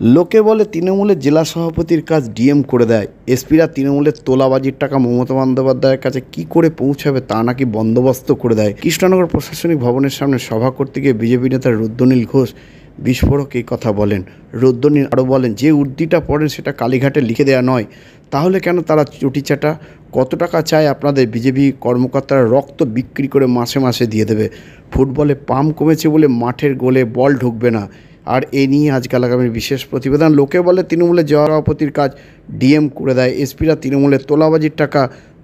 লোকে বলে তৃণমূলের জেলা সভাপতির কাজ ডিএম করে দেয়। এসপিরা তৃণমূলের তোলাবাজির টাকা মমতা বন্দ্যোপাধ্যায়ের কাছে কি করে পৌঁছাবে তা নাকি বন্দোবস্ত করে দেয়। কৃষ্ণনগর প্রশাসনিক ভবনের সামনে সভা করতে গিয়ে বিজেপি নেতা রুদ্রনীল ঘোষ বিস্ফোরক এই কথা বলেন। রুদ্রনীল আরও বলেন, যে উর্দিটা পড়েন সেটা কালীঘাটে লিখে দেওয়া নয়, তাহলে কেন তারা চটিচাটা? কত টাকা চায় আপনাদের বিজেপি কর্মকর্তারা রক্ত বিক্রি করে মাসে মাসে দিয়ে দেবে। ফুটবলে পাম্প কমেছে বলে মাঠের গোলে বল ঢুকবে না। আর এ নিয়ে আজকাল আগামী বিশেষ প্রতিবেদন। লোকে বলে তৃণমূলের সভাপতির কাজ ডিএম করে দেয়। এসপিরা তৃণমূলের তোলাবাজির টাকা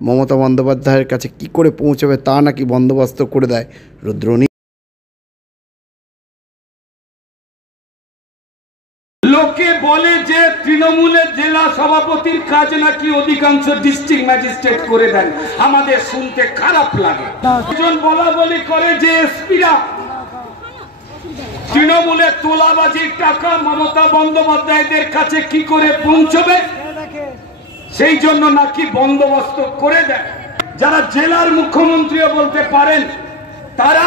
মমতা বন্দ্যোপাধ্যায়ের কাছে কি করে পৌঁছাবে তা নাকি বন্দোবস্ত করে দেয় রুদ্রনীল। লোকে বলে যে তৃণমূলের জেলা সভাপতির কাজ নাকি অধিকাংশ ডিস্ট্রিক্ট ম্যাজিস্ট্রেট করে দেন। আমাদের শুনতে খারাপ লাগে। একজন বলা বলি করে যে এসপিরা তৃণমূলের তোলাবাজির টাকা মমতা বন্দ্যোপাধ্যায়দের কাছে কি করে পৌঁছবে সেই জন্য নাকি বন্দোবস্ত করে দেন। যারা জেলার মুখ্যমন্ত্রীও বলতে পারেন তারা,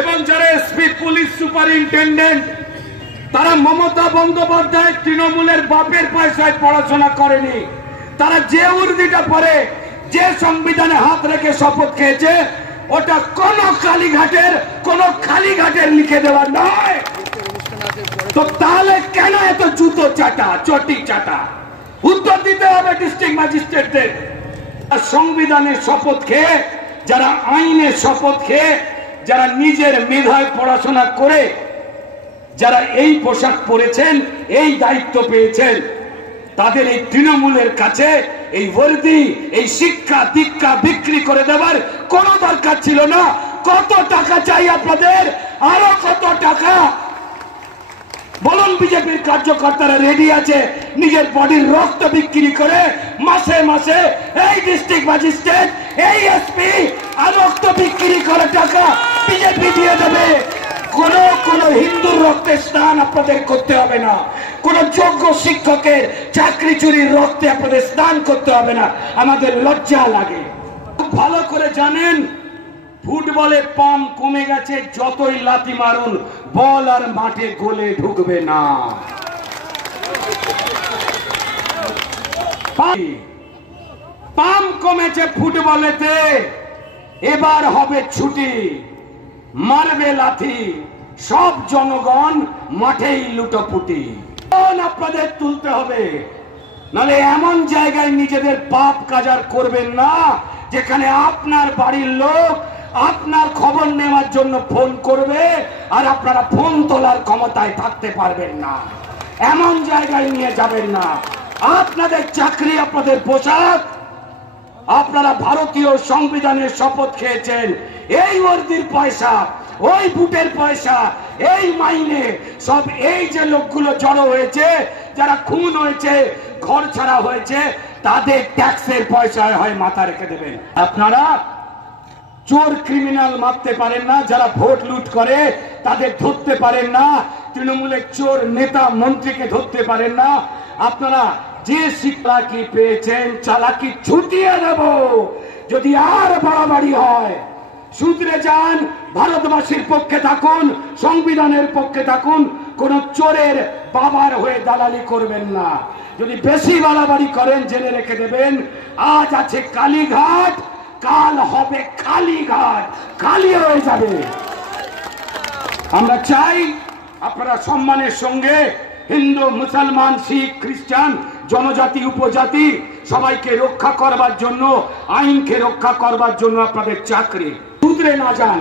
এবং যারা এসপি পুলিশ সুপারিনটেন্ডেন্ট, তারা মমতা বন্দ্যোপাধ্যায় তৃণমূলের বাপের পয়সায় পড়াশোনা করেনি। তারা যে উর্দিটা পড়ে, যে সংবিধানে হাত রেখে শপথ খেয়েছে, ওটা কোন কালীঘাটের লিখে দেওয়া নয়। তো তাহলে কেন এত জুতো চাটা, চটি চাটা? উত্তর দিতে হবে ডিস্ট্রিক্ট ম্যাজিস্ট্রেটদের। সংবিধানের শপথ খেয়ে, যারা আইনের শপথ খেয়ে, যারা নিজের মেধায় পড়াশোনা করে, যারা এই পোশাক পরেছেন, এই দায়িত্ব পেয়েছেন, তাদের এই তৃণমূলের কাছে এই বর্দি, এই শিক্ষা দীক্ষা বিক্রি করে দেওয়ার কোন দরকার ছিল না। কত টাকা চাই আপনাদের? আরো কত টাকা বলুন? বিজেপির কার্যকর্তারা রেডি আছে নিজের বডির রক্ত বিক্রি করে মাসে মাসে এই ডিস্ট্রিক্ট ম্যাজিস্ট্রেট, এই এসপি আর রক্ত বিক্রি করে টাকা বিজেপি দিয়ে দেবে। কোন হিন্দুর রক্তে স্নান আপনাদের করতে হবে না। কোন যোগ্য শিক্ষকের চাকরি চুরির রক্তে আপনাদের স্নান করতে হবে না। আমাদের লজ্জা লাগে। ভালো করে জানেন, ফুটবলে পাম্প কমে গেছে। যতই লাথি মারুন, বল আর মাঠে গোলে ঢুকবে না। পাম্প কমেছে ফুটবলেতে, এবার হবে ছুটি, মারবে লাথি, সব জনগণ মাঠেই লুটোপুটি। আপনাদের তুলতে হবে, নাহলে এমন জায়গায় নিজেদের পাপ কাজার করবেন না যেখানে আপনার বাড়ির লোক আপনার খবর নেওয়ার জন্য ফোন করবে আর আপনারা ফোন তোলার ক্ষমতায় থাকতে পারবেন না। এমন জায়গায় নিয়ে যাবেন না। আপনাদের চাকরি, আপনাদের পোশাক, আপনারা ভারতীয় সংবিধানের শপথ খেয়েছেন। এই বর্দির পয়সা, ওই বুটের পয়সা, এই মাইনে, সব এই যে লোকগুলো জড়ো হয়েছে, যারা খুন হয়েছে, ঘর ছাড়া হয়েছে, তাদের ট্যাক্সের পয়সা হয় মাথা রেখে দেবেন। আপনারা চোর ক্রিমিনাল মারতে পারেন না, যারা ভোট লুট করে তাদের ধরতে পারেন না, তৃণমূলের চোর নেতা মন্ত্রীকে ধরতে পারেন না। আপনারা যে শিক্ষা কি পেয়েছেন, চালাকি ছুটিয়ে দেব। যদি আর বাড়াবাড়ি হয়, শুধরে যান। ভারতবাসীর পক্ষে থাকুন, সংবিধানের পক্ষে থাকুন। কোন চোরের বাবার হয়ে দালালি করবেন না। যদি বেশি বাড়াবাড়ি করেন, জেনে রেখে দেবেন, আজ আছে কালীঘাট, কাল হবে খালিঘাট, খালি হয়ে যাবে। আমরা চাই আপনারা সম্মানের সঙ্গে হিন্দু, মুসলমান, শিখ, খ্রিস্টান, জনজাতি, উপজাতি সবাইকে রক্ষা করবার জন্য, আইনকে রক্ষা করবার জন্য আপনাদের চাকরি শুধরে না যান।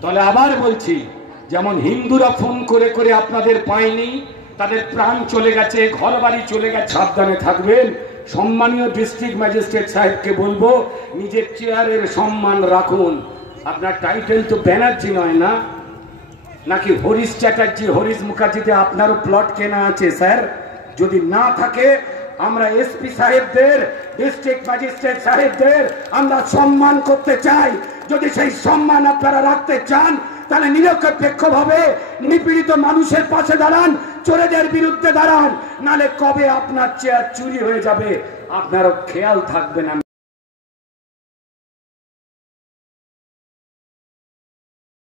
তাহলে আবার বলছি, যেমন হিন্দুরা ফোন করে করে আপনাদের পায়নি, তাদের প্রাণ চলে গেছে, ঘর বাড়ি চলে গেছে, সাবধানে থাকবেন। সম্মানীয় ডিস্ট্রিক্ট ম্যাজিস্ট্রেট সাহেবকে বলবো, নিজের চেয়ারের সম্মান রাখুন। আপনার টাইটেল তো ব্যানার্জি নয় না, নাকি হরিশ চ্যাটার্জি, হরিশ মুখার্জিতে আপনারও প্লট কেনা আছে স্যার? যদি না থাকে, আমরা এসপি সাহেবদের, ডিস্ট্রিক্ট ম্যাজিস্ট্রেট সাহেবদের আমরা সম্মান করতে চাই। যদি সেই সম্মান আপনারা রাখতে চান, তাহলে নিরপেক্ষভাবে নিপীড়িত মানুষের পাশে দাঁড়ান, চোরেদের বিরুদ্ধে দাঁড়ান। নালে কবে আপনার চেয়ার চুরি হয়ে যাবে আপনারও খেয়াল থাকবে না।